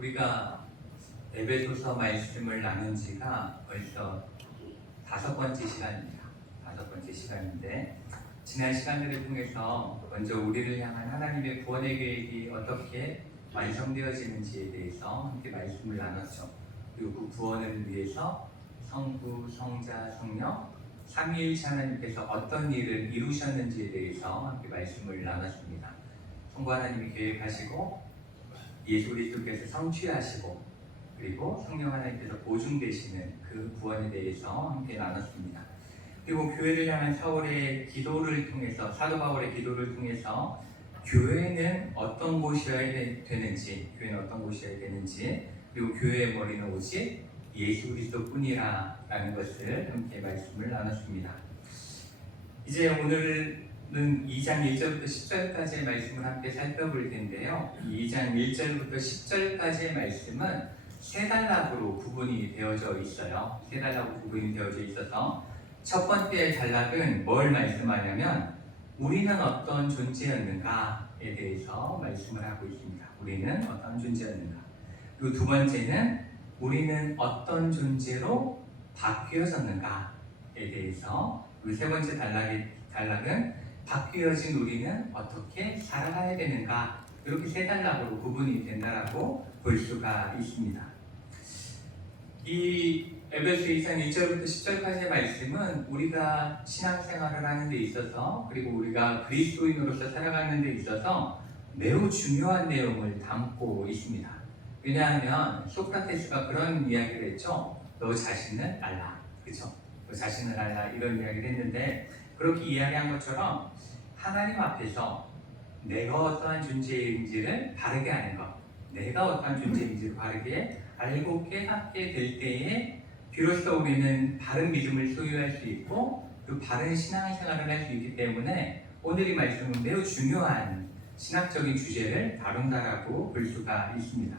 우리가 에베소서 말씀을 나눈 지가 벌써 5번째 시간입니다. 5번째 시간인데 지난 시간들을 통해서 먼저 우리를 향한 하나님의 구원의 계획이 어떻게 완성되어지는지에 대해서 함께 말씀을 나눴죠. 그리고 그 구원을 위해서 성부, 성자, 성령 삼위일체 하나님께서 어떤 일을 이루셨는지에 대해서 함께 말씀을 나눴습니다. 성부 하나님이 계획하시고 예수 그리스도께서 성취하시고 그리고 성령 하나님께서 보증되시는 그 구원에 대해서 함께 나눴습니다. 그리고 교회를 향한 사울의 기도를 통해서 사도 바울의 기도를 통해서 교회는 어떤 곳이어야 되는지 그리고 교회의 머리는 오직 예수 그리스도뿐이라 라는 것을 함께 말씀을 나눴습니다. 이제 오늘은 2장 1절부터 10절까지의 말씀을 함께 살펴볼 텐데요. 2장 1절부터 10절까지의 말씀은 세 단락으로 구분이 되어져 있어요. 세 단락으로 구분이 되어져 있어서 첫 번째 단락은 뭘 말씀하냐면 우리는 어떤 존재였는가에 대해서 말씀을 하고 있습니다. 우리는 어떤 존재였는가. 그리고 두 번째는 우리는 어떤 존재로 바뀌어졌는가에 대해서, 그리고 세 번째 단락은 바뀌어진 우리는 어떻게 살아가야 되는가, 이렇게 세 단락으로 구분이 된다라고 볼 수가 있습니다. 이 에베소 2장 1절부터 10절까지의 말씀은 우리가 신앙생활을 하는 데 있어서 그리고 우리가 그리스도인으로서 살아가는 데 있어서 매우 중요한 내용을 담고 있습니다. 왜냐하면 소크라테스가 그런 이야기를 했죠. 너 자신을 알라. 그렇죠? 너 자신을 알라. 이런 이야기를 했는데 그렇게 이야기한 것처럼 하나님 앞에서 내가 어떠한 존재인지를 바르게 아는 것, 내가 어떠한 존재인지를 바르게 알고 깨닫게 될 때에 비로소 우리는 바른 믿음을 소유할 수 있고 또 바른 신앙생활을 할 수 있기 때문에 오늘 이 말씀은 매우 중요한 신학적인 주제를 다룬다라고 볼 수가 있습니다.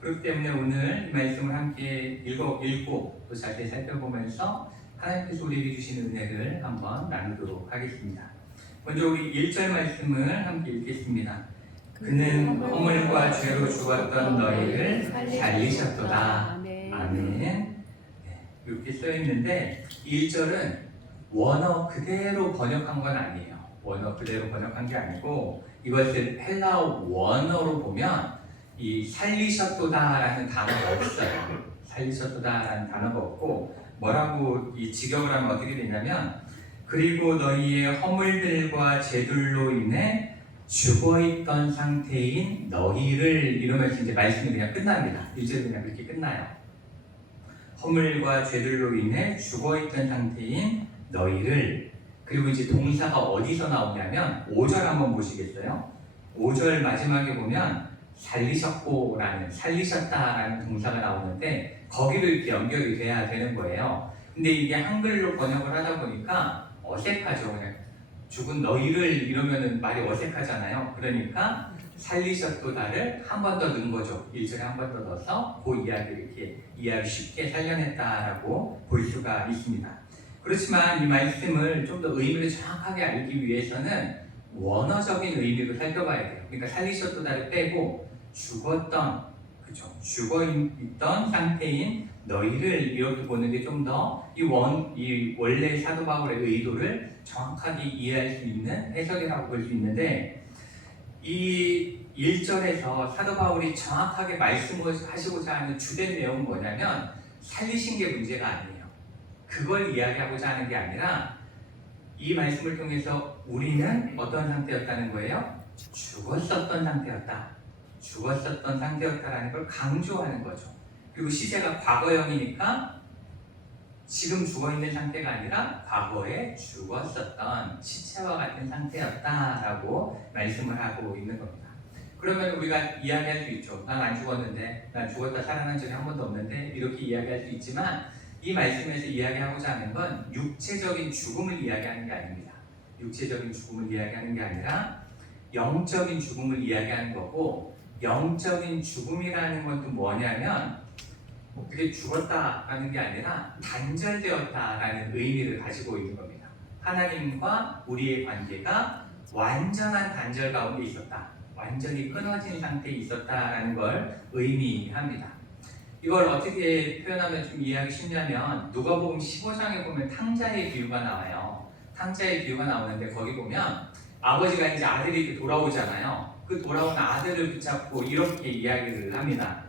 그렇기 때문에 오늘 이 말씀을 함께 읽고 또 자세히 살펴보면서 하나님께서 우리에게 주신 은혜를 한번 나누도록 하겠습니다. 먼저 우리 1절 말씀을 함께 읽겠습니다. 그는 허물과 죄로 죽었던 너희를 살리셨도다. 아멘. 네, 이렇게 써있는데 1절은 원어 그대로 번역한 건 아니에요. 원어 그대로 번역한 게 아니고 이것을 헬라어 원어로 보면 이 살리셨도다라는 단어가 없어요. 살리셨도다라는 단어가 없고 뭐라고 이 직역을 하면 어떻게 되냐면 그리고 너희의 허물들과 죄들로 인해 죽어있던 상태인 너희를 이러면서 이제 말씀이 그냥 끝납니다. 1절이 그냥 그렇게 끝나요. 허물과 죄들로 인해 죽어있던 상태인 너희를, 그리고 이제 동사가 어디서 나오냐면 5절 한번 보시겠어요? 5절 마지막에 보면 살리셨다라는 동사가 나오는데 거기도 이렇게 연결이 돼야 되는 거예요. 근데 이게 한글로 번역을 하다 보니까 어색하죠. 그냥 죽은 너희를 이러면은 말이 어색하잖아요. 그러니까 살리셨도다를 한 번 더 넣은 거죠. 1절에 한 번 더 넣어서 그 이야기를 이렇게 이해하기 쉽게 살려냈다라고 볼 수가 있습니다. 그렇지만 이 말씀을 좀 더 의미를 정확하게 알기 위해서는 원어적인 의미를 살펴봐야 돼요. 그러니까 살리셨도다를 빼고 죽어있던 상태인 너희를 이렇게 보는 게 좀 더 이 원래 사도 바울의 의도를 정확하게 이해할 수 있는 해석이라고 볼 수 있는데 이 1절에서 사도 바울이 정확하게 말씀하시고자 하는 주된 내용은 뭐냐면 살리신 게 문제가 아니에요. 그걸 이야기하고자 하는 게 아니라 이 말씀을 통해서 우리는 어떤 상태였다는 거예요? 죽었었던 상태였다라는 걸 강조하는 거죠. 그리고 시제가 과거형이니까 지금 죽어있는 상태가 아니라 과거에 죽었었던 시체와 같은 상태였다라고 말씀을 하고 있는 겁니다. 그러면 우리가 이야기할 수 있죠. 난 안 죽었는데, 난 죽었다 살아난 적이 한 번도 없는데 이렇게 이야기할 수 있지만 이 말씀에서 이야기하고자 하는 건 육체적인 죽음을 이야기하는 게 아닙니다. 육체적인 죽음을 이야기하는 게 아니라 영적인 죽음을 이야기하는 거고, 영적인 죽음이라는 건 또 뭐냐면 그게 죽었다라는 게 아니라 단절되었다라는 의미를 가지고 있는 겁니다. 하나님과 우리의 관계가 완전한 단절 가운데 있었다. 완전히 끊어진 상태에 있었다라는 걸 의미합니다. 이걸 어떻게 표현하면 좀 이해하기 쉽냐면 누가복음 15장에 보면 탕자의 비유가 나와요. 탕자의 비유가 나오는데 거기 보면 아버지가 이제 아들이 이렇게 돌아오잖아요. 그 돌아온 아들을 붙잡고 이렇게 이야기를 합니다.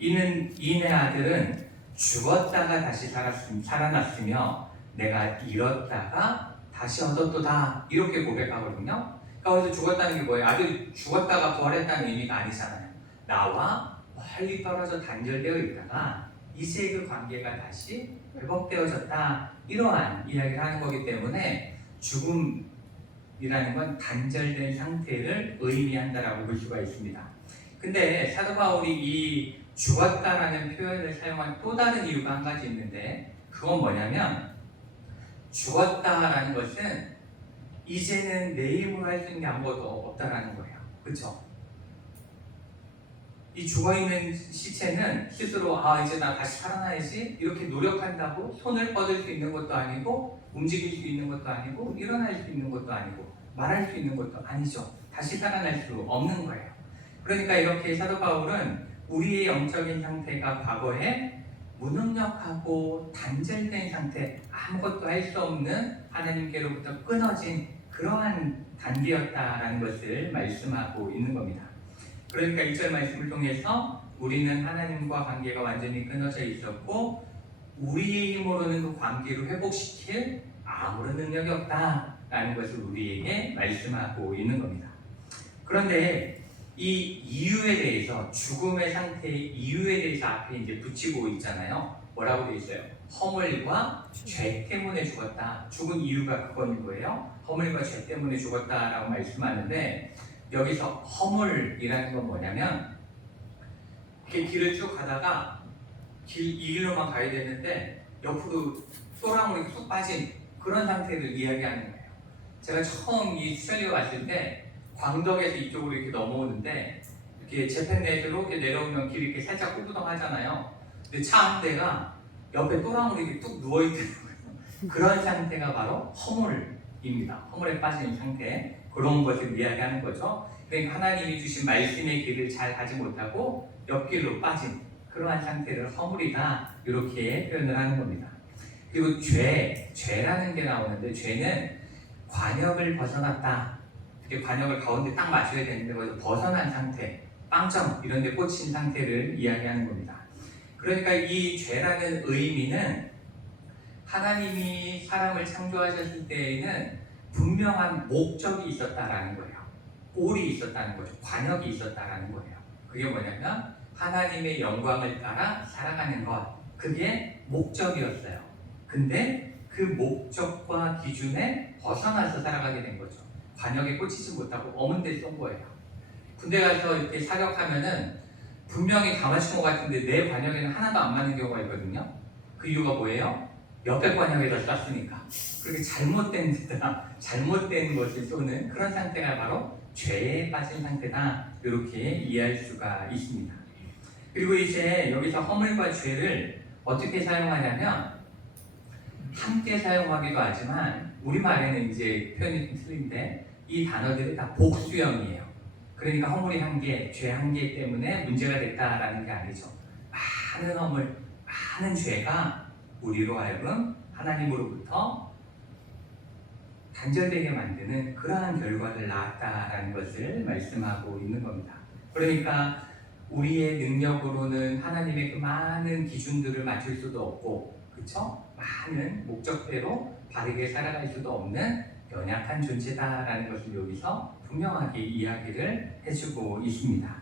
이내 아들은 죽었다가 다시 살아났으며 내가 잃었다가 다시 얻었도다 이렇게 고백하거든요. 그러니까 거기서 죽었다는 게 뭐예요? 아들 죽었다가 부활했다는 의미가 아니잖아요. 나와 멀리 떨어져 단절되어 있다가 이제 그 관계가 다시 회복되어졌다 이러한 이야기를 하는 거기 때문에 죽음이라는 건 단절된 상태를 의미한다라고 볼 수가 있습니다. 근데 사도 바울이 이 죽었다라는 표현을 사용한 또 다른 이유가 한 가지 있는데 그건 뭐냐면 죽었다라는 것은 이제는 내 힘으로 할 수 있는 게 아무것도 없다라는 거예요. 그렇죠? 이 죽어있는 시체는 스스로 이제 나 다시 살아나야지 이렇게 노력한다고 손을 뻗을 수 있는 것도 아니고 움직일 수 있는 것도 아니고 일어날 수 있는 것도 아니고 말할 수 있는 것도 아니죠. 다시 살아날 수 없는 거예요. 그러니까 이렇게 사도 바울은 우리의 영적인 상태가 과거에 무능력하고 단절된 상태, 아무것도 할 수 없는 하나님께로부터 끊어진 그러한 단계였다라는 것을 말씀하고 있는 겁니다. 그러니까 1절 말씀을 통해서 우리는 하나님과 관계가 완전히 끊어져 있었고 우리의 힘으로는 그 관계를 회복시킬 아무런 능력이 없다라는 것을 우리에게 말씀하고 있는 겁니다. 그런데 이 이유에 대해서 죽음의 상태의 이유에 대해서 앞에 이제 붙이고 있잖아요. 뭐라고 되어 있어요? 허물과 죄 때문에 죽었다. 죽은 이유가 그거인 거예요. 허물과 죄 때문에 죽었다라고 말씀하는데 여기서 허물이라는 건 뭐냐면 이렇게 길을 쭉 가다가 이 길로만 가야 되는데 옆으로 소랑으로 쑥 빠진 그런 상태를 이야기하는 거예요. 제가 처음 이 스타일리오 왔을 때 광덕에서 이쪽으로 이렇게 넘어오는데 이렇게 재팬네에서 이렇게 내려오면 길이 이렇게 살짝 꾸부덩하잖아요. 근데 차 한 대가 옆에 또랑으로 이렇게 뚝 누워있는 거예요. 그런 상태가 바로 허물입니다. 허물에 빠진 상태. 그런 것을 이야기하는 거죠. 그러니까 하나님이 주신 말씀의 길을 잘 가지 못하고 옆길로 빠진 그러한 상태를 허물이다 이렇게 표현을 하는 겁니다. 그리고 죄라는 게 나오는데 죄는 관역을 벗어났다. 이렇게 관역을 가운데 딱 맞춰야 되는데 거기서 벗어난 상태, 빵점 이런 데 꽂힌 상태를 이야기하는 겁니다. 그러니까 이 죄라는 의미는 하나님이 사람을 창조하셨을 때에는 분명한 목적이 있었다라는 거예요. 꼴이 있었다는 거죠. 관역이 있었다라는 거예요. 그게 뭐냐면 하나님의 영광을 따라 살아가는 것. 그게 목적이었어요. 근데 그 목적과 기준에 벗어나서 살아가게 된 거죠. 관역에 꽂히지 못하고 어문 데 쏜 거예요. 군대 가서 이렇게 사격하면은 분명히 다 맞춘 것 같은데 내 관역에는 하나도 안 맞는 경우가 있거든요. 그 이유가 뭐예요? 옆에 관역에다 쐈으니까. 그렇게 잘못된 데다 잘못된 것을 쏘는 그런 상태가 바로 죄에 빠진 상태다. 이렇게 이해할 수가 있습니다. 그리고 이제 여기서 허물과 죄를 어떻게 사용하냐면 함께 사용하기도 하지만 우리말에는 이제 표현이 좀 틀린데 이 단어들이 다 복수형이에요. 그러니까 허물이 한 개, 죄 한 개 때문에 문제가 됐다라는 게 아니죠. 많은 허물, 많은 죄가 우리로 하여금 하나님으로부터 단절되게 만드는 그러한 결과를 낳았다라는 것을 말씀하고 있는 겁니다. 그러니까 우리의 능력으로는 하나님의 그 많은 기준들을 맞출 수도 없고, 그렇죠? 많은 목적대로 바르게 살아갈 수도 없는 연약한 존재다라는 것을 여기서 분명하게 이야기를 해주고 있습니다.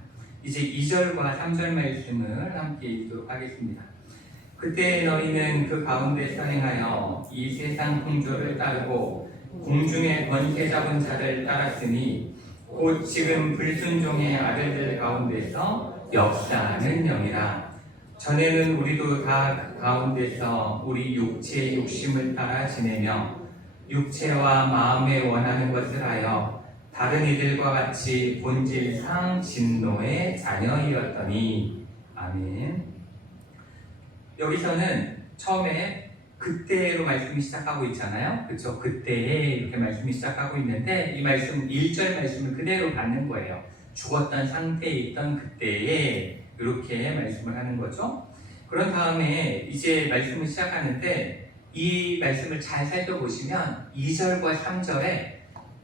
이제 2절과 3절 말씀을 함께 읽도록 하겠습니다. 그때 너희는 그 가운데서 행하여 이 세상 풍조를 따르고 공중의 권세 잡은 자를 따랐으니 곧 지금 불순종의 아들들 가운데서 역사하는 영이라. 전에는 우리도 다 그 가운데서 우리 육체의 욕심을 따라 지내며 육체와 마음에 원하는 것을 하여 다른 이들과 같이 본질상 진노의 자녀이었더니. 아멘. 여기서는 처음에 그때로 말씀이 시작하고 있잖아요. 그렇죠? 그때에 이렇게 말씀이 시작하고 있는데 이 말씀 1절 말씀을 그대로 받는 거예요. 죽었던 상태에 있던 그때에 이렇게 말씀을 하는 거죠. 그런 다음에 이제 말씀을 시작하는데 이 말씀을 잘 살펴보시면 2절과 3절에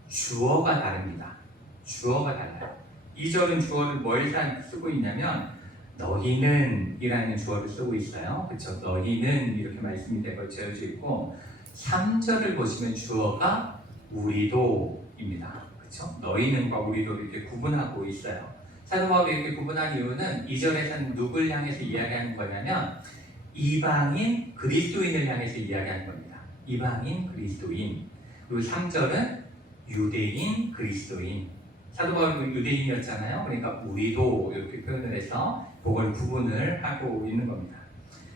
주어가 다릅니다. 주어가 달라요. 2절은 주어를 뭘 쓰고 있냐면 너희는 이라는 주어를 쓰고 있어요. 그렇죠? 너희는 이렇게 말씀이 되어져 있고 3절을 보시면 주어가 우리도입니다. 그렇죠? 너희는과 우리도 이렇게 구분하고 있어요. 사도 바울이 이렇게 구분한 이유는 2절에서는 누굴 향해서 이야기하는 거냐면 이방인 그리스도인을 향해서 이야기하는 겁니다. 이방인 그리스도인. 그리고 3절은 유대인 그리스도인. 사도 바울은 유대인이었잖아요. 그러니까 우리도 이렇게 표현을 해서 그걸 구분을 하고 있는 겁니다.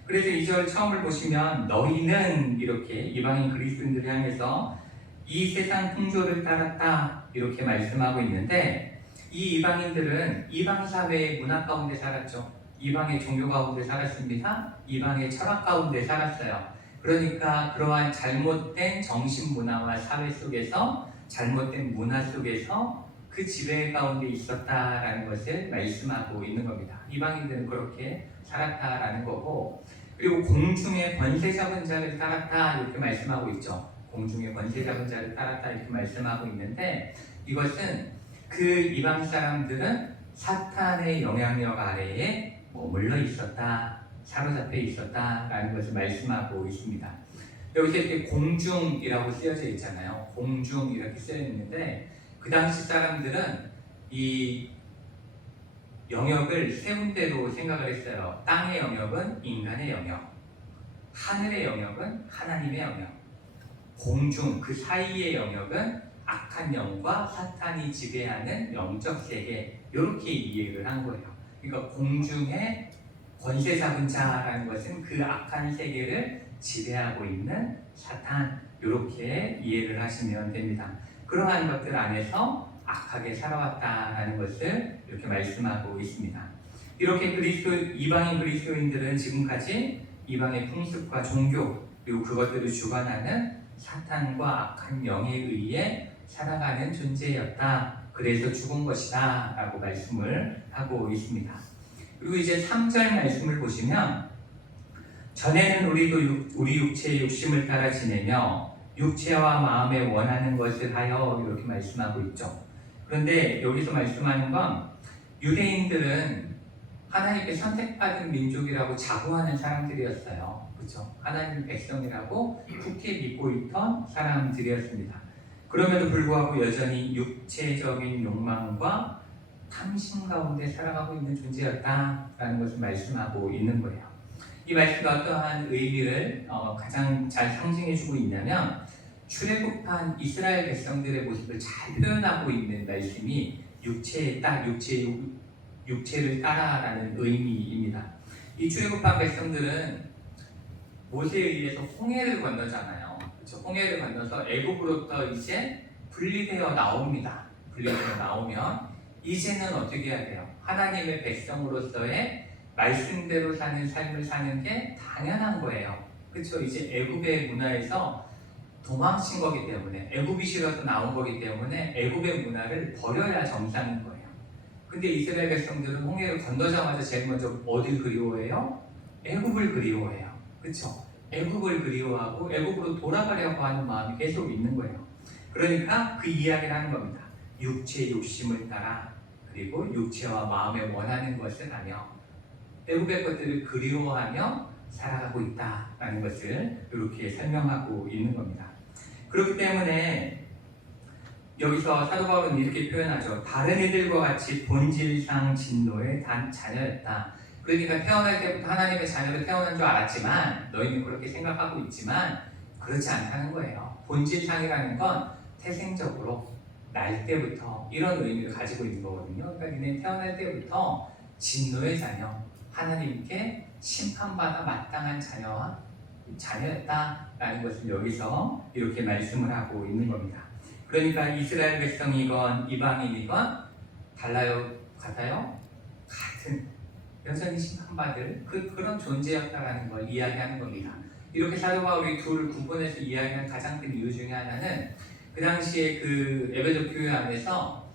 그래서 2절 처음을 보시면 너희는 이렇게 이방인 그리스도인들을 향해서 이 세상 풍조를 따랐다 이렇게 말씀하고 있는데 이 이방인들은 이방 사회의 문화 가운데 살았죠. 이방의 종교 가운데 살았습니다. 이방의 철학 가운데 살았어요. 그러니까 그러한 잘못된 정신 문화와 사회 속에서 잘못된 문화 속에서 그 지배 가운데 있었다라는 것을 말씀하고 있는 겁니다. 이방인들은 그렇게 살았다라는 거고 그리고 공중의 권세 잡은 자를 따랐다 이렇게 말씀하고 있죠. 공중의 권세 잡은 자를 따랐다 이렇게 말씀하고 있는데 이것은 그 이방 사람들은 사탄의 영향력 아래에 머물러 있었다, 사로잡혀 있었다라는 것을 말씀하고 있습니다. 여기서 이렇게 공중이라고 쓰여져 있잖아요. 공중 이렇게 쓰여 있는데 그 당시 사람들은 이 영역을 세 군데로 생각을 했어요. 땅의 영역은 인간의 영역, 하늘의 영역은 하나님의 영역, 공중 그 사이의 영역은 악한 영과 사탄이 지배하는 영적 세계 이렇게 이해를 한 거예요. 그러니까 공중의 권세 잡은 자라는 것은 그 악한 세계를 지배하고 있는 사탄 이렇게 이해를 하시면 됩니다. 그러한 것들 안에서 악하게 살아왔다라는 것을 이렇게 말씀하고 있습니다. 이렇게 이방인 그리스도인들은 지금까지 이방의 풍습과 종교 그리고 그것들을 주관하는 사탄과 악한 영에 의해 살아가는 존재였다. 그래서 죽은 것이다 라고 말씀을 하고 있습니다. 그리고 이제 3절 말씀을 보시면 전에는 우리도 우리 육체의 욕심을 따라 지내며 육체와 마음에 원하는 것을 하여 이렇게 말씀하고 있죠. 그런데 여기서 말씀하는 건 유대인들은 하나님께 선택받은 민족이라고 자부하는 사람들이었어요. 그렇죠? 하나님의 백성이라고 굳게 믿고 있던 사람들이었습니다. 그럼에도 불구하고 여전히 육체적인 욕망과 탐심 가운데 살아가고 있는 존재였다라는 것을 말씀하고 있는 거예요. 이 말씀과 어떠한 의미를 가장 잘 상징해주고 있냐면 출애굽한 이스라엘 백성들의 모습을 잘 표현하고 있는 말씀이 육체를 따라라는 의미입니다. 이 출애굽한 백성들은 모세에 의해서 홍해를 건너잖아요. 그렇죠? 홍해를 건너서 애굽으로부터 이제 분리되어 나옵니다. 분리되어 나오면 이제는 어떻게 해야 돼요? 하나님의 백성으로서의 말씀대로 사는 삶을 사는 게 당연한 거예요. 그렇죠? 이제 애굽의 문화에서 도망친 거기 때문에 애굽이 싫어서 나온 거기 때문에 애굽의 문화를 버려야 정상인 거예요. 근데 이스라엘 백성들은 홍해를 건너자마자 제일 먼저 어딜 그리워해요? 애굽을 그리워해요. 그렇죠? 애굽을 그리워하고 애굽으로 돌아가려고 하는 마음이 계속 있는 거예요. 그러니까 그 이야기를 하는 겁니다. 육체의 욕심을 따라 그리고 육체와 마음에 원하는 것을 하며 애굽의 것들을 그리워하며 살아가고 있다라는 것을 이렇게 설명하고 있는 겁니다. 그렇기 때문에 여기서 사도 바울은 이렇게 표현하죠. 다른 이들과 같이 본질상 진노의 자녀였다. 그러니까 태어날 때부터 하나님의 자녀로 태어난 줄 알았지만 너희는 그렇게 생각하고 있지만 그렇지 않다는 거예요. 본질상이라는 건 태생적으로 날 때부터 이런 의미를 가지고 있는 거거든요. 그러니까 너희는 태어날 때부터 진노의 자녀, 하나님께 심판받아 마땅한 자녀였다라는 것을 여기서 이렇게 말씀을 하고 있는 겁니다. 그러니까 이스라엘 백성이건 이방인이건 달라요? 같아요? 같은 여전히 심판받을 그런 존재였다라는 걸 이야기하는 겁니다. 이렇게 사도 바울이 둘을 구분해서 이야기하는 가장 큰 이유 중에 하나는 그 당시에 그 에베소 교회 안에서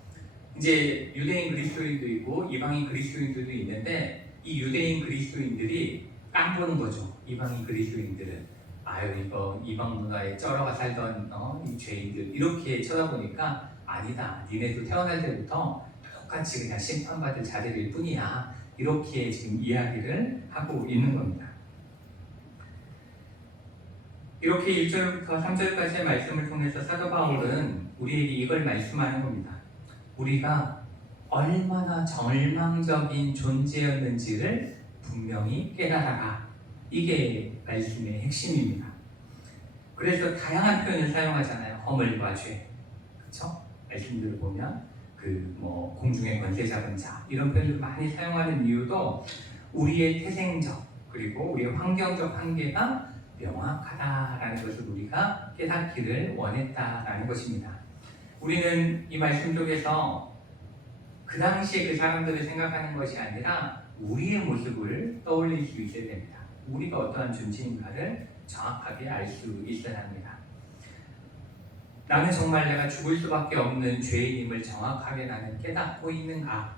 이제 유대인 그리스도인도 있고 이방인 그리스도인들도 있는데 이 유대인 그리스도인들이 깡보는 거죠. 이방인 그리스도인들은 아유 이거 이방 문화에 쩔어가 살던 이 죄인들 이렇게 쳐다보니까 아니다. 니네도 태어날 때부터 똑같이 그냥 심판받을 자들일 뿐이야. 이렇게 지금 이야기를 하고 있는 겁니다. 이렇게 1절부터 3절까지의 말씀을 통해서 사도 바울은 우리에게 이걸 말씀하는 겁니다. 우리가 얼마나 절망적인 존재였는지를 분명히 깨달아라. 이게 말씀의 핵심입니다. 그래서 다양한 표현을 사용하잖아요. 허물과 죄. 그렇죠? 말씀들을 보면 공중의 권세 잡은 자 이런 표현을 많이 사용하는 이유도 우리의 태생적 그리고 우리의 환경적 한계가 명확하다라는 것을 우리가 깨닫기를 원했다라는 것입니다. 우리는 이 말씀 속에서 그 당시에 그 사람들을 생각하는 것이 아니라 우리의 모습을 떠올릴 수 있어야 됩니다. 우리가 어떠한 존재인가를 정확하게 알 수 있어야 합니다. 나는 정말 내가 죽을 수밖에 없는 죄인임을 정확하게 나는 깨닫고 있는가?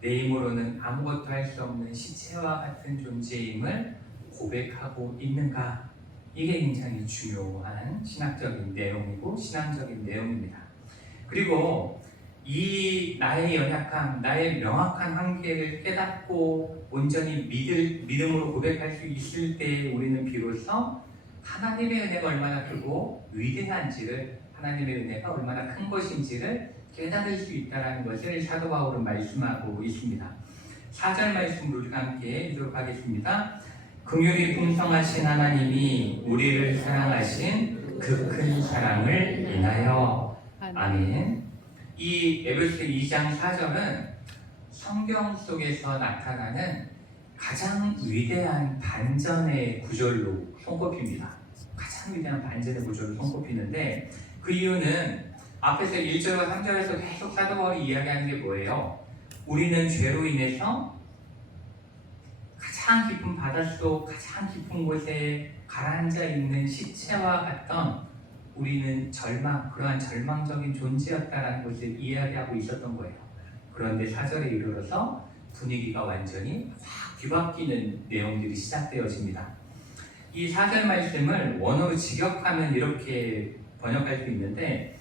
내 힘으로는 아무것도 할 수 없는 시체와 같은 존재임을 고백하고 있는가? 이게 굉장히 중요한 신학적인 내용이고 신앙적인 내용입니다. 그리고 이 나의 연약함, 나의 명확한 한계를 깨닫고 온전히 믿음으로 고백할 수 있을 때 우리는 비로소 하나님의 은혜가 얼마나 크고 위대한지를 하나님의 은혜가 얼마나 큰 것인지를 깨달을 수 있다는 것을 사도 바울은 말씀하고 있습니다. 4절 말씀을 우리가 함께 읽도록 하겠습니다. 긍휼이 풍성하신 하나님이 우리를 사랑하신 그 큰 사랑을 인하여 아멘. 이 에베소 2장 4절은 성경 속에서 나타나는 가장 위대한 반전의 구절로 손꼽힙니다. 가장 위대한 반전의 구절로 손꼽히는데 그 이유는 앞에서 1절과 3절에서 계속 사도 바울이 이야기하는 게 뭐예요? 우리는 죄로 인해서 가장 깊은 바닷속 가장 깊은 곳에 가라앉아 있는 시체와 같던 우리는 그러한 절망적인 존재였다라는 것을 이야기하고 있었던 거예요. 그런데 4절에 이르러서 분위기가 완전히 확 뒤바뀌는 내용들이 시작되어집니다. 이 4절 말씀을 원어로 직역하면 이렇게 번역할 수 있는데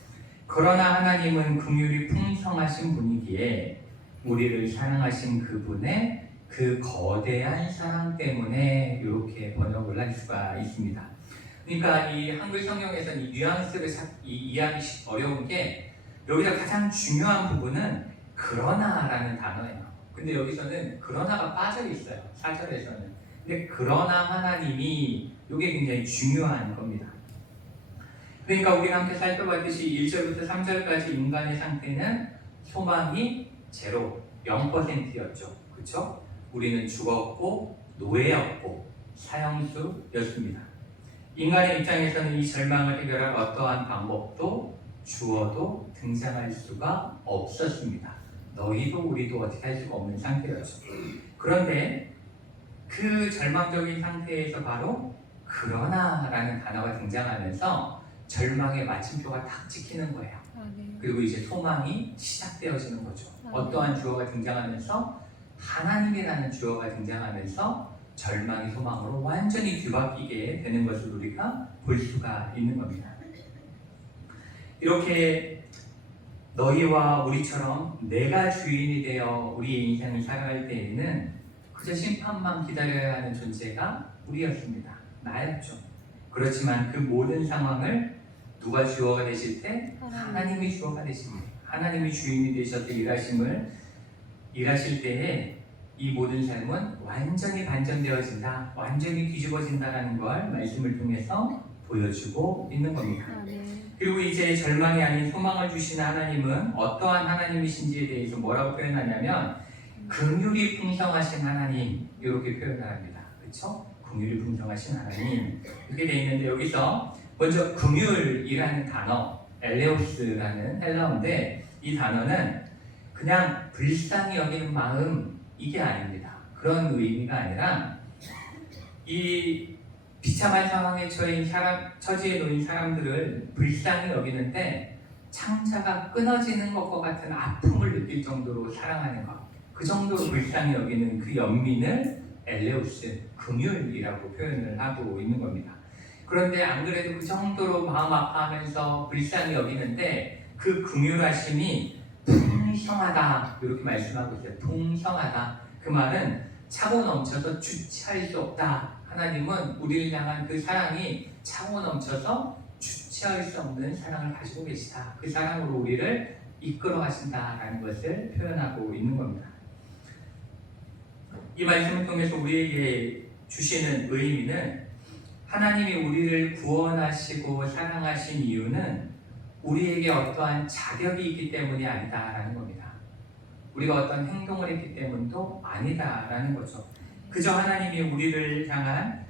그러나 하나님은 긍휼이 풍성하신 분이기에 우리를 사랑하신 그분의 그 거대한 사랑 때문에 이렇게 번역을 할 수가 있습니다. 그러니까 이 한글 성경에서는 이 뉘앙스를 이해하기 어려운 게 여기서 가장 중요한 부분은 그러나라는 단어예요. 근데 여기서는 그러나가 빠져 있어요. 4절에서는. 근데 그러나 하나님이 이게 굉장히 중요한 겁니다. 그러니까 우리가 함께 살펴봤듯이 1절부터 3절까지 인간의 상태는 소망이 제로, 0%였죠. 그렇죠? 우리는 죽었고 노예였고 사형수였습니다. 인간의 입장에서는 이 절망을 해결할 어떠한 방법도 주어도 등장할 수가 없었습니다. 너희도 우리도 어떻게 할 수가 없는 상태였죠. 그런데 그 절망적인 상태에서 바로 그러나라는 단어가 등장하면서 절망의 마침표가 딱 찍히는 거예요. 그리고 이제 소망이 시작되어지는 거죠. 어떠한 주어가 등장하면서 하나님이라는 주어가 등장하면서 절망이 소망으로 완전히 뒤바뀌게 되는 것을 우리가 볼 수가 있는 겁니다. 이렇게 너희와 우리처럼 내가 주인이 되어 우리의 인생을 살아갈 때에는 그저 심판만 기다려야 하는 존재가 우리였습니다. 나였죠. 그렇지만 그 모든 상황을 누가 주어가 되실 때? 하나님이 주어가 되십니다. 하나님이 주인이 되셔서 일하실 때에 이 모든 삶은 완전히 반전되어진다, 완전히 뒤집어진다라는 걸 말씀을 통해서 보여주고 있는 겁니다. 그리고 이제 절망이 아닌 소망을 주시는 하나님은 어떠한 하나님이신지에 대해서 뭐라고 표현하냐면 긍휼이 풍성하신 하나님 이렇게 표현을 합니다. 그렇죠? 긍휼이 풍성하신 하나님 이렇게 돼 있는데 여기서 먼저 긍휼이라는 단어 엘레오스라는 헬라어인데 이 단어는 그냥 불쌍히 여기는 마음 이게 아닙니다. 그런 의미가 아니라 이 비참한 상황에 처지에 놓인 사람들을 불쌍히 여기는데 창자가 끊어지는 것과 같은 아픔을 느낄 정도로 사랑하는 것, 그 정도로 불쌍히 여기는 그 연민을 엘레우스, 긍휼이라고 표현을 하고 있는 겁니다. 그런데 안 그래도 그 정도로 마음 아파하면서 불쌍히 여기는데 그 긍휼하심이 풍성하다 이렇게 말씀하고 있어요. 풍성하다. 그 말은 차고 넘쳐서 주체할 수 없다. 하나님은 우리를 향한 그 사랑이 차고 넘쳐서 주체할 수 없는 사랑을 가지고 계시다. 그 사랑으로 우리를 이끌어 가신다라는 것을 표현하고 있는 겁니다. 이 말씀을 통해서 우리에게 주시는 의미는 하나님이 우리를 구원하시고 사랑하신 이유는 우리에게 어떠한 자격이 있기 때문이 아니다라는 겁니다. 우리가 어떤 행동을 했기 때문도 아니다라는 거죠. 그저 하나님이 우리를 향한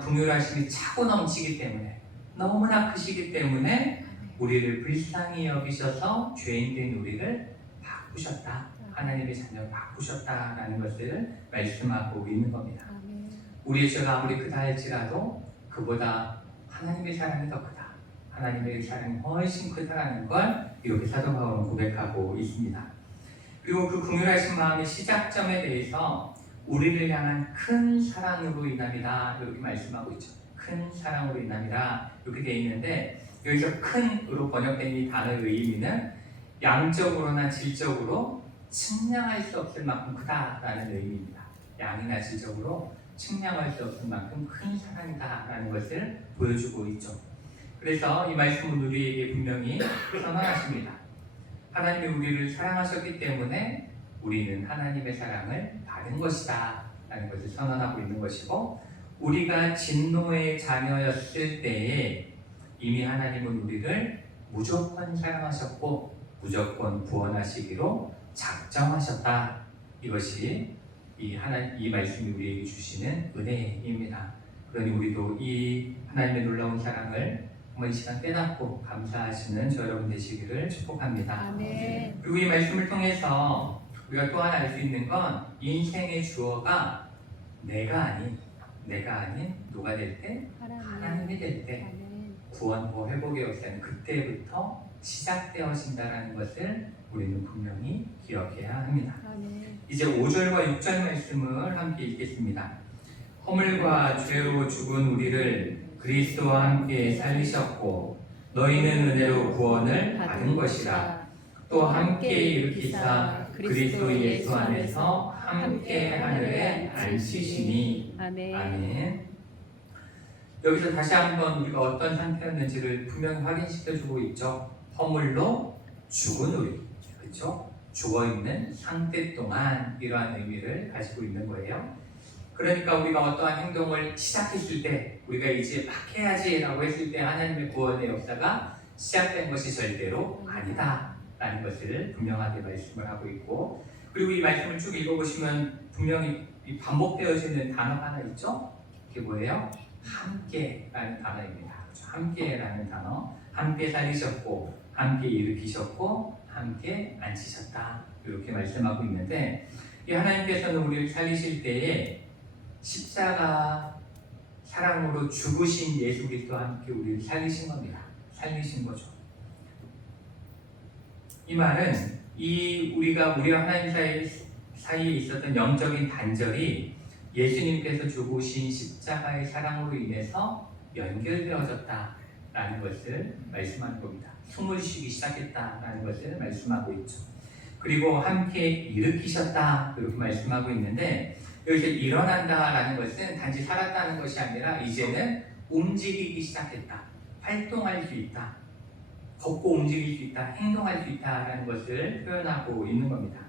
긍휼하심이 차고 넘치기 때문에 너무나 크시기 때문에 우리를 불쌍히 여기셔서 죄인된 우리를 바꾸셨다. 하나님의 자녀를 바꾸셨다라는 것을 말씀하고 있는 겁니다. 우리의 죄가 아무리 크다 할지라도 그보다 하나님의 사랑이 더 크다. 하나님의 사랑이 훨씬 크다라는 걸 이렇게 사도 바울은 고백하고 있습니다. 그리고 그 긍휼하신 마음의 시작점에 대해서 우리를 향한 큰 사랑으로 인함이다 이렇게 말씀하고 있죠. 큰 사랑으로 인함이다 이렇게 되어 있는데 여기서 큰으로 번역된 이 단어의 의미는 양적으로나 질적으로 측량할 수 없을 만큼 크다라는 의미입니다. 양이나 질적으로 측량할 수 없을 만큼 큰 사랑이다라는 것을 보여주고 있죠. 그래서 이 말씀은 우리에게 분명히 선언하십니다. 하나님이 우리를 사랑하셨기 때문에 우리는 하나님의 사랑을 받은 것이다 라는 것을 선언하고 있는 것이고, 우리가 진노의 자녀였을 때에 이미 하나님은 우리를 무조건 사랑하셨고 무조건 구원하시기로 작정하셨다. 이것이 이 말씀이 우리에게 주시는 은혜입니다. 그러니 우리도 이 하나님의 놀라운 사랑을 정말 이 시간 깨닫고 감사하시는 저 여러분 되시기를 축복합니다. 아멘. 그리고 이 말씀을 통해서 우리가 또 하나 알 수 있는 건 인생의 주어가 내가 아닌 누가 될 때? 하나님이 될 때 구원과 회복의 역사는 그때부터 시작되어진다는 것을 우리는 분명히 기억해야 합니다. 아멘. 이제 5절과 6절 말씀을 함께 읽겠습니다. 허물과 죄로 죽은 우리를 그리스도와 함께 살리셨고 너희는 은혜로 구원을 받은 것이라. 또 함께 일으키사 그리스도 예수 안에서 함께 하늘에 앉히시니. 아멘. 여기서 다시 한번 우리가 어떤 상태였는지를 분명히 확인시켜주고 있죠. 허물로 죽은 우리, 그렇죠? 죽어있는 상태 동안 이러한 의미를 가지고 있는 거예요. 그러니까 우리가 어떠한 행동을 시작했을 때, 우리가 이제 막 해야지 라고 했을 때 하나님의 구원의 역사가 시작된 것이 절대로 아니다 라는 것을 분명하게 말씀을 하고 있고, 그리고 이 말씀을 쭉 읽어보시면 분명히 반복되어지는 단어가 하나 있죠? 그게 뭐예요? 함께라는 단어입니다. 그렇죠? 함께라는 단어. 함께 살리셨고 함께 일으키셨고 함께 앉히셨다 이렇게 말씀하고 있는데, 이 하나님께서는 우리를 살리실 때에 십자가 사랑으로 죽으신 예수 그리스도와 함께 우리를 살리신 겁니다. 살리신 거죠. 이 말은 우리와 하나님 사이에 있었던 영적인 단절이 예수님께서 죽으신 십자가의 사랑으로 인해서 연결되어졌다라는 것을 말씀하는 겁니다. 숨을 쉬기 시작했다라는 것을 말씀하고 있죠. 그리고 함께 일으키셨다 이렇게 말씀하고 있는데, 여기서 일어난다라는 것은 단지 살았다는 것이 아니라 이제는 움직이기 시작했다, 활동할 수 있다, 걷고 움직일 수 있다, 행동할 수 있다라는 것을 표현하고 있는 겁니다.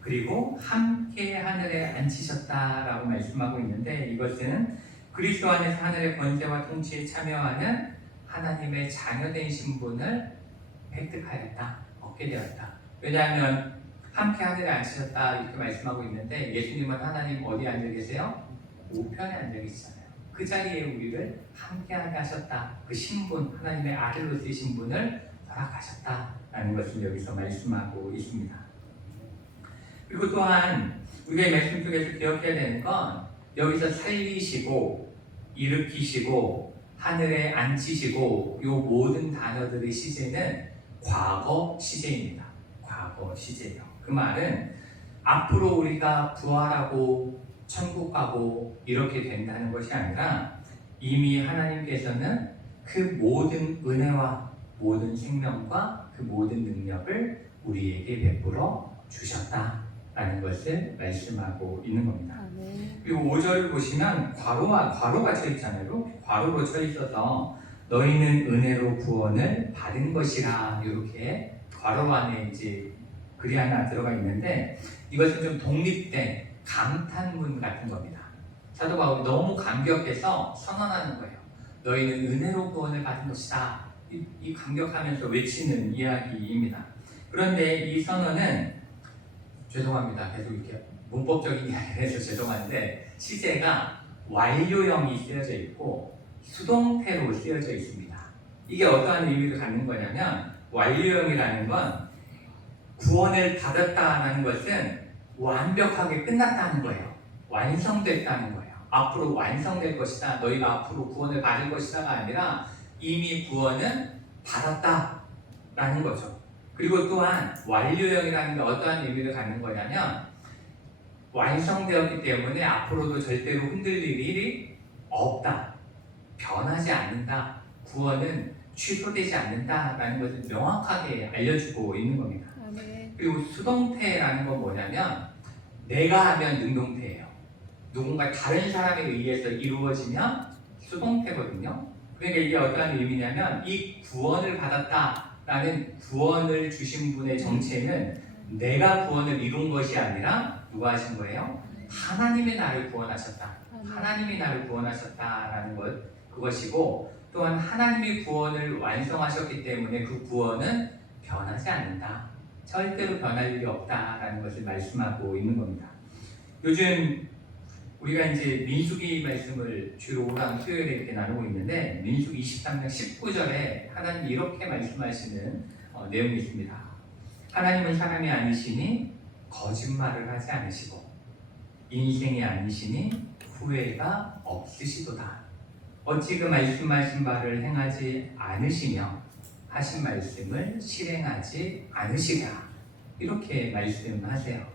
그리고 함께 하늘에 앉히셨다라고 말씀하고 있는데, 이것은 그리스도 안에서 하늘의 권세와 통치에 참여하는 하나님의 자녀된 신분을 획득하였다, 얻게 되었다. 왜냐하면 함께 하늘에 앉히셨다 이렇게 말씀하고 있는데, 예수님은 하나님 어디에 앉아 계세요? 우편에 앉아 계시잖아요. 그 자리에 우리를 함께하게 하셨다. 그 신분, 하나님의 아들로서의 신분을 허락하셨다라는 것을 여기서 말씀하고 있습니다. 그리고 또한 우리가 이 말씀 속에서 기억해야 되는 건, 여기서 살리시고 일으키시고 하늘에 앉히시고 요 모든 단어들의 시제는 과거 시제입니다. 과거 시제예요. 그 말은 앞으로 우리가 부활하고 천국 가고 이렇게 된다는 것이 아니라 이미 하나님께서는 그 모든 은혜와 모든 생명과 그 모든 능력을 우리에게 베풀어 주셨다라는 것을 말씀하고 있는 겁니다. 그리고 5절을 보시면 괄호가 쳐 있잖아요. 괄호로 쳐 있어서 너희는 은혜로 구원을 받은 것이라 이렇게 괄호 안에 이제 글이 하나 들어가 있는데 이것은 좀 독립된 감탄문 같은 겁니다. 사도 바울이 너무 감격해서 선언하는 거예요. 너희는 은혜로 구원을 받은 것이다. 이 감격하면서 외치는 이야기입니다. 그런데 이 선언은 죄송합니다. 계속 이렇게 문법적인 이야기를 해서 죄송한데 시제가 완료형이 쓰여져 있고 수동태로 쓰여져 있습니다. 이게 어떠한 의미를 갖는 거냐면 완료형이라는 건 구원을 받았다는 것은 완벽하게 끝났다는 거예요. 완성됐다는 거예요. 앞으로 완성될 것이다. 너희가 앞으로 구원을 받을 것이다가 아니라 이미 구원은 받았다라는 거죠. 그리고 또한 완료형이라는 게 어떠한 의미를 갖는 거냐면 완성되었기 때문에 앞으로도 절대로 흔들릴 일이 없다. 변하지 않는다. 구원은 취소되지 않는다라는 것을 명확하게 알려주고 있는 겁니다. 그리고 수동태라는 건 뭐냐면 내가 하면 능동태예요. 누군가 다른 사람에 의해서 이루어지면 수동태거든요. 그러니까 이게 어떠한 의미냐면 이 구원을 받았다라는 구원을 주신 분의 정체는 내가 구원을 이룬 것이 아니라 누가 하신 거예요? 하나님이 나를 구원하셨다. 하나님이 나를 구원하셨다라는 그것이고 또한 하나님이 구원을 완성하셨기 때문에 그 구원은 변하지 않는다. 절대로 변할 일이 없다라는 것을 말씀하고 있는 겁니다. 요즘 우리가 이제 민수기 말씀을 주로 오랑 수요일에 이렇게 나누고 있는데 민수기 23장 19절에 하나님이 이렇게 말씀하시는 내용이 있습니다. 하나님은 사람이 아니시니 거짓말을 하지 않으시고 인생이 아니시니 후회가 없으시도다. 어찌 그 말씀하신 바를 행하지 않으시며 하신 말씀을 실행하지 않으시랴. 이렇게 말씀하세요.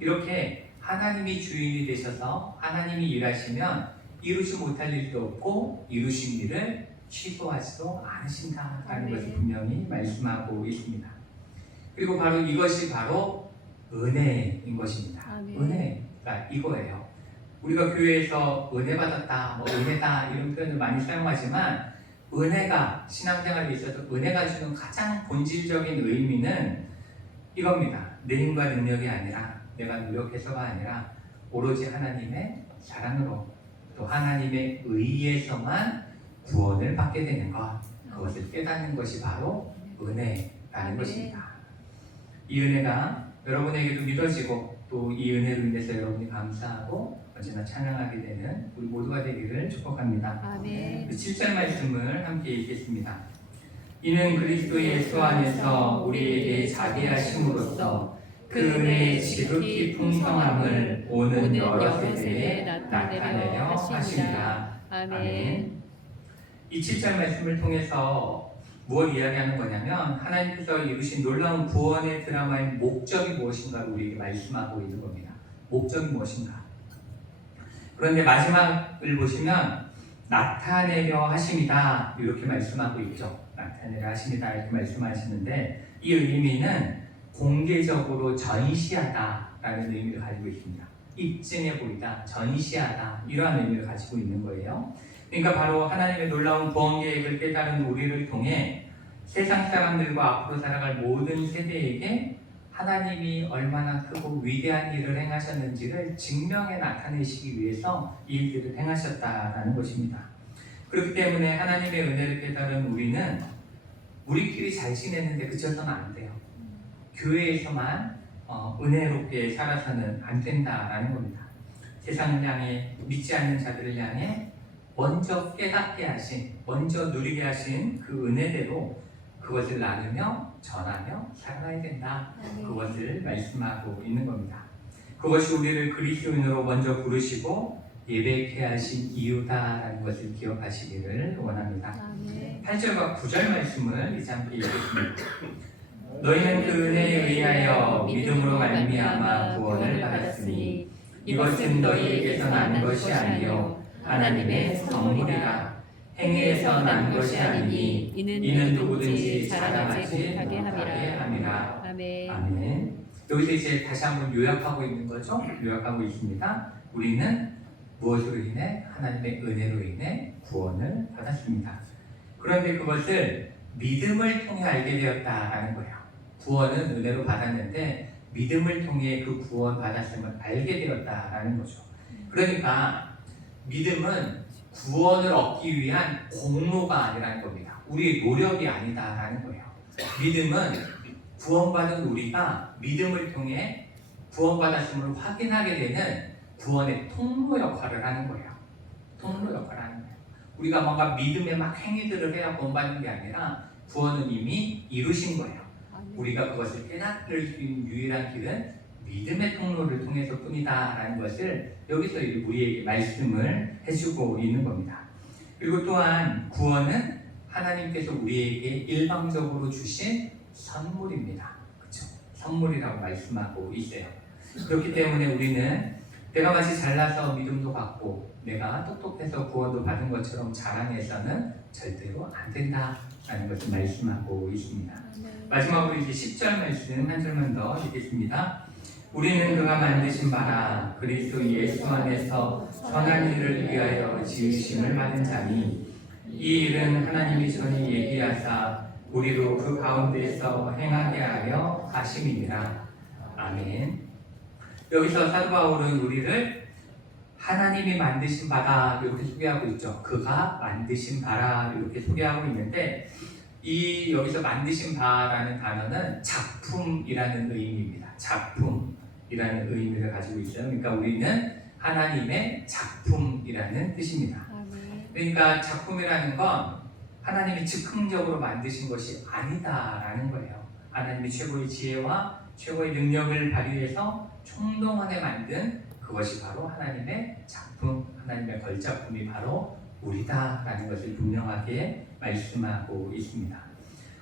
이렇게 하나님이 주인이 되셔서 하나님이 일하시면 이루지 못할 일도 없고 이루신 일을 취소하지도 않으신다라는 것을 분명히 말씀하고 있습니다. 그리고 바로 이것이 바로 은혜인 것입니다. 은혜가 이거예요. 우리가 교회에서 은혜 받았다, 은혜다 이런 표현을 많이 사용하지만 은혜가 신앙생활에 있어서 은혜가 주는 가장 본질적인 의미는 이겁니다. 내 힘과 능력이 아니라 내가 노력해서가 아니라 오로지 하나님의 사랑으로 또 하나님의 의에서만 구원을 받게 되는 것, 그것을 깨닫는 것이 바로 은혜라는 것입니다. 이 은혜가 여러분에게도 믿어지고 또 이 은혜로 인해서 여러분이 감사하고 언제나 찬양하게 되는 우리 모두가 되기를 축복합니다. 아멘. 7절 말씀을 함께 읽겠습니다. 이는 그리스도 예수 안에서 우리에게 자기 하심으로써 그 은혜의 지극히 풍성함을 오는 여러 세대에 나타내려 하십니다. 아멘. 이 7절 말씀을 통해서 무엇을 이야기하는 거냐면 하나님께서 이루신 놀라운 구원의 드라마의 목적이 무엇인가를 우리에게 말씀하고 있는 겁니다. 목적이 무엇인가? 그런데 마지막을 보시면 나타내려 하십니다. 이렇게 말씀하고 있죠. 나타내려 하십니다. 이렇게 말씀하시는데 이 의미는 공개적으로 전시하다라는 의미를 가지고 있습니다. 입증해 보이다, 전시하다 이러한 의미를 가지고 있는 거예요. 그러니까 바로 하나님의 놀라운 구원 계획을 깨달은 우리를 통해 세상 사람들과 앞으로 살아갈 모든 세대에게 하나님이 얼마나 크고 위대한 일을 행하셨는지를 증명해 나타내시기 위해서 이 일들을 행하셨다라는 것입니다. 그렇기 때문에 하나님의 은혜를 깨달은 우리는 우리끼리 잘 지내는데 그쳐서는 안 돼요. 교회에서만 은혜롭게 살아서는 안 된다라는 겁니다. 세상을 향해 믿지 않는 자들을 향해 먼저 깨닫게 하신, 먼저 누리게 하신 그 은혜대로 그것을 나누며 전하며 살아가야 된다. 그것을 말씀하고 있는 겁니다. 그것이 우리를 그리스도인으로 먼저 부르시고 예배케 하신 이유다라는 것을 기억하시기를 원합니다. 8절과 9절 말씀을 이제 함께 읽겠습니다. 너희는 그 은혜에 의하여 믿음으로 말미암아 구원을 받았으니 이것은 너희에게서 난 것이 아니요 하나님의 선물이라. 행위에서 난 것이 아니니 이는 누구든지 자랑하지 못하게 함이라. 아멘. 여기서 이제 다시 한번 요약하고 있는 거죠. 요약하고 있습니다. 우리는 무엇으로 인해? 하나님의 은혜로 인해 구원을 받았습니다. 그런데 그것을 믿음을 통해 알게 되었다라는 거예요. 구원은 은혜로 받았는데 믿음을 통해 그 구원 받았음을 알게 되었다라는 거죠. 그러니까 믿음은 구원을 얻기 위한 공로가 아니라는 겁니다. 우리의 노력이 아니다라는 거예요. 믿음은 구원받은 우리가 믿음을 통해 구원받았음을 확인하게 되는 구원의 통로 역할을 하는 거예요. 통로 역할을 하는 거예요. 우리가 뭔가 믿음의 막 행위들을 해야 구원받는 게 아니라 구원은 이미 이루신 거예요. 우리가 그것을 깨닫을 수 있는 유일한 길은 믿음의 통로를 통해서 뿐이다라는 것을 여기서 우리에게 말씀을 해주고 있는 겁니다. 그리고 또한 구원은 하나님께서 우리에게 일방적으로 주신 선물입니다. 그렇죠? 선물이라고 말씀하고 있어요. 그렇기 때문에 우리는 내가 마치 잘나서 믿음도 받고 내가 똑똑해서 구원도 받은 것처럼 자랑해서는 절대로 안 된다라는 것을 말씀하고 있습니다. 마지막으로 이제 10절 말씀 한 절만 더 읽겠습니다. 우리는 그가 만드신 바라 그리스도 예수 안에서 선한 일을 위하여 지으심을 받은 자니 이 일은 하나님이 전에 얘기하사 우리로 그 가운데서 행하게 하려 하심이니라. 아멘. 여기서 사도 바울은 우리를 하나님이 만드신 바다 이렇게 소개하고 있죠. 그가 만드신 바라 이렇게 소개하고 있는데 이 여기서 만드신 바라는 단어는 작품이라는 의미입니다. 작품이라는 의미를 가지고 있어요. 그러니까 우리는 하나님의 작품이라는 뜻입니다. 그러니까 작품이라는 건 하나님이 즉흥적으로 만드신 것이 아니다라는 거예요. 하나님이 최고의 지혜와 최고의 능력을 발휘해서 총동원해 만든 그것이 바로 하나님의 작품, 하나님의 걸작품이 바로 우리다라는 것을 분명하게 말씀하고 있습니다.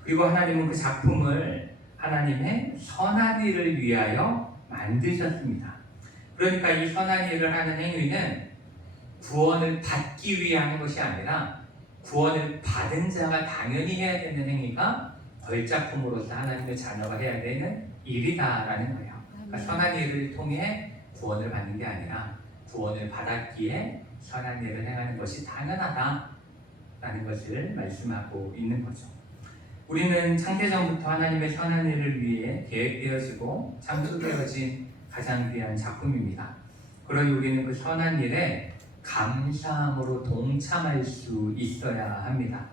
그리고 하나님은 그 작품을 하나님의 선한 일을 위하여 만드셨습니다. 그러니까 이 선한 일을 하는 행위는 구원을 받기 위해 하는 것이 아니라 구원을 받은 자가 당연히 해야 되는 행위가 걸작품으로서 하나님의 자녀가 해야 되는 일이다라는 거예요. 그러니까 선한 일을 통해 구원을 받는 게 아니라 구원을 받았기에 선한 일을 행하는 것이 당연하다라는 것을 말씀하고 있는 거죠. 우리는 창세전부터 하나님의 선한 일을 위해 계획되어지고 창조되어진 가장 귀한 작품입니다. 그러니 우리는 그 선한 일에 감사함으로 동참할 수 있어야 합니다.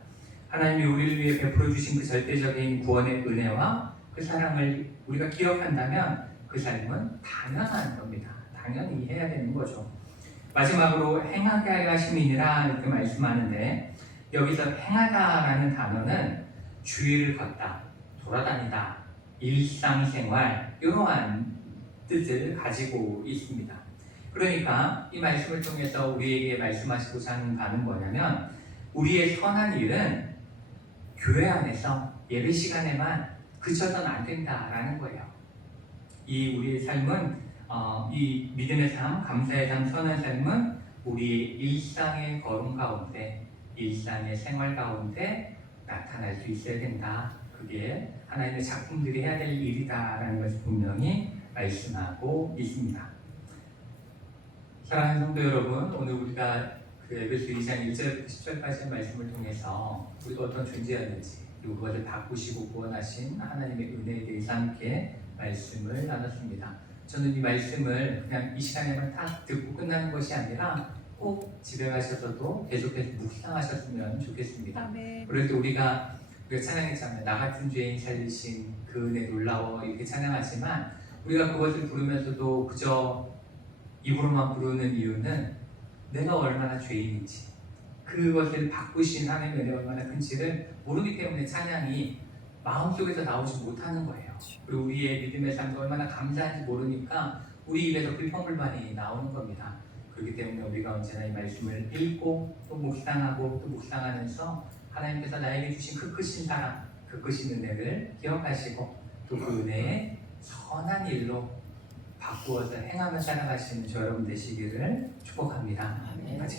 하나님이 우리를 위해 베풀어 주신 그 절대적인 구원의 은혜와 그 사랑을 우리가 기억한다면 그 삶은 당연한 겁니다. 당연히 해야 되는 거죠. 마지막으로 행하게 하려 하심이니라 이렇게 말씀하는데 여기서 행하다라는 단어는 주위를 걷다, 돌아다니다, 일상생활 이러한 뜻을 가지고 있습니다. 그러니까 이 말씀을 통해서 우리에게 말씀하시고자 하는 바는 뭐냐면 우리의 선한 일은 교회 안에서 예배 시간에만 그쳐서는 안 된다라는 거예요. 이 우리의 삶은 이 믿음의 삶, 감사의 삶, 선한 삶은 우리의 일상의 걸음 가운데, 일상의 생활 가운데 나타날 수 있어야 된다. 그게 하나님의 작품들이 해야 될 일이다라는 것을 분명히 말씀하고 있습니다. 사랑하는 성도 여러분, 오늘 우리가 그 에베소 2장 1절부터 10절까지의 말씀을 통해서 우리가 어떤 존재였는지 그리고 그것을 바꾸시고 구원하신 하나님의 은혜에 대해서 함께 말씀을 나눴습니다. 저는 이 말씀을 그냥 이 시간에만 딱 듣고 끝나는 것이 아니라 꼭 집에 가셔서도 계속해서 묵상하셨으면 좋겠습니다. 그럴 때 우리가 찬양했잖아요. 나 같은 죄인 살리신 그 은혜 놀라워 이렇게 찬양하지만 우리가 그것을 부르면서도 그저 입으로만 부르는 이유는 내가 얼마나 죄인인지 그것을 바꾸신 하나님의 은혜가 얼마나 큰지를 모르기 때문에 찬양이 마음속에서 나오지 못하는 거예요. 그리고 우리의 믿음의 삶도 얼마나 감사한지 모르니까 우리 입에서 불평불만이 나오는 겁니다. 그렇기 때문에 우리가 언제나 이 말씀을 읽고 또 묵상하고 또 묵상하면서 하나님께서 나에게 주신 그 크신 사랑, 그 크신 은혜를 기억하시고 또 그 은혜에 선한 일로 바꾸어서 행하며 살아가시는 저 여러분 되시기를 축복합니다. 같이